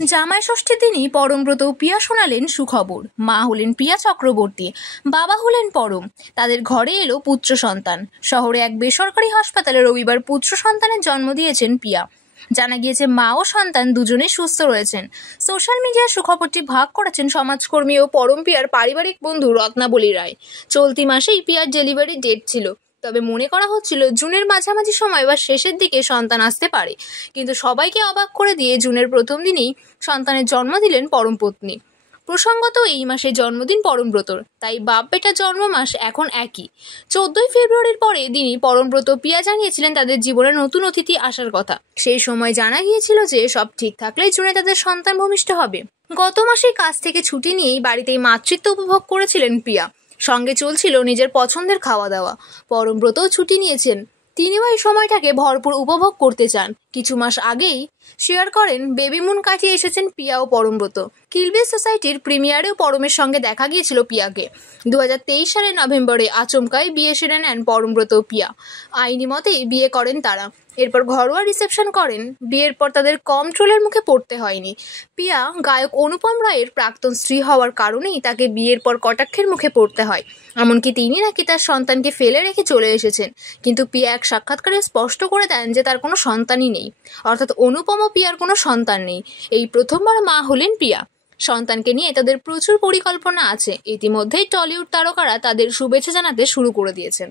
জামাই ষষ্ঠীর দিনই পরমব্রত ও পিয়া শোনালেন সুখবর। মা হলেন পিয়া চক্রবর্তী, বাবা হলেন পরম। তাদের ঘরে এলো পুত্র সন্তান। শহরে এক বেসরকারি হাসপাতালে রবিবার পুত্র সন্তানের জন্ম দিয়েছেন পিয়া। জানা গিয়েছে মা ও সন্তান দুজনেই সুস্থ রয়েছেন। সোশ্যাল মিডিয়ায় সুখবরটি ভাগ করেছেন সমাজকর্মী ও পরম পিয়ার পারিবারিক বন্ধু রত্নাবলী রায়। চলতি মাসেই পিয়ার ডেলিভারি ডেট ছিল, তবে মনে করা হচ্ছিল জুনের মাঝামাঝি সময় বা শেষের দিকে সন্তান আসতে পারে। কিন্তু সবাইকে অবাক করে দিয়ে জুনের প্রথম দিনেই সন্তানের জন্ম দিলেন পরমপত্নী। প্রসঙ্গত এই মাসে জন্মদিন পরমব্রতর, তাই বাপ বেটার জন্ম মাস এখন একই। 14ই ফেব্রুয়ারির পরে দিনই পরমব্রত পিয়া জানিয়েছিলেন তাদের জীবনে নতুন অতিথি আসার কথা। সেই সময় জানা গিয়েছিল যে সব ঠিক থাকলেই জুনে তাদের সন্তান ভূমিষ্ঠ হবে। গত মাসে কাজ থেকে ছুটি নিয়েই বাড়িতেই মাতৃত্ব উপভোগ করেছিলেন পিয়া। সঙ্গে চলছিল নিজের পছন্দের খাওয়া দাওয়া। পরমব্রতও ছুটি নিয়েছেন, তিনিও এই সময়টাকে ভরপুর উপভোগ করতে চান। কিছু মাস আগেই শেয়ার করেন বেবি মুন কাটিয়ে এসেছেন পিয়া ও পরমব্রত। কিলবিল সোসাইটির প্রিমিয়ারেও পরমের সঙ্গে দেখা গিয়েছিল পিয়াকে। 2023 সালের নভেম্বরে আচমকাই বিয়ে সেরে নেন পরমব্রত ও পিয়া। আইনি মতেই বিয়ে করেন তারা। এরপর ঘরোয়া রিসেপশন করেন। বিয়ের পর তাদের কম ট্রোলের মুখে পড়তে হয়নি। পিয়া গায়ক অনুপম রায়ের প্রাক্তন স্ত্রী হওয়ার কারণেই তাকে বিয়ের পর কটাক্ষের মুখে পড়তে হয়। এমনকি তিনি নাকি তার সন্তানকে ফেলে রেখে চলে এসেছেন। কিন্তু পিয়া এক সাক্ষাৎকারে স্পষ্ট করে দেন যে তার কোনো সন্তানই নেই, অর্থাৎ অনুপম ও পিয়ার কোনো সন্তান নেই। এই প্রথমবার মা হলেন পিয়া। সন্তানকে নিয়ে তাদের প্রচুর পরিকল্পনা আছে। ইতিমধ্যেই টলিউড তারকারা তাদের শুভেচ্ছা জানাতে শুরু করে দিয়েছেন।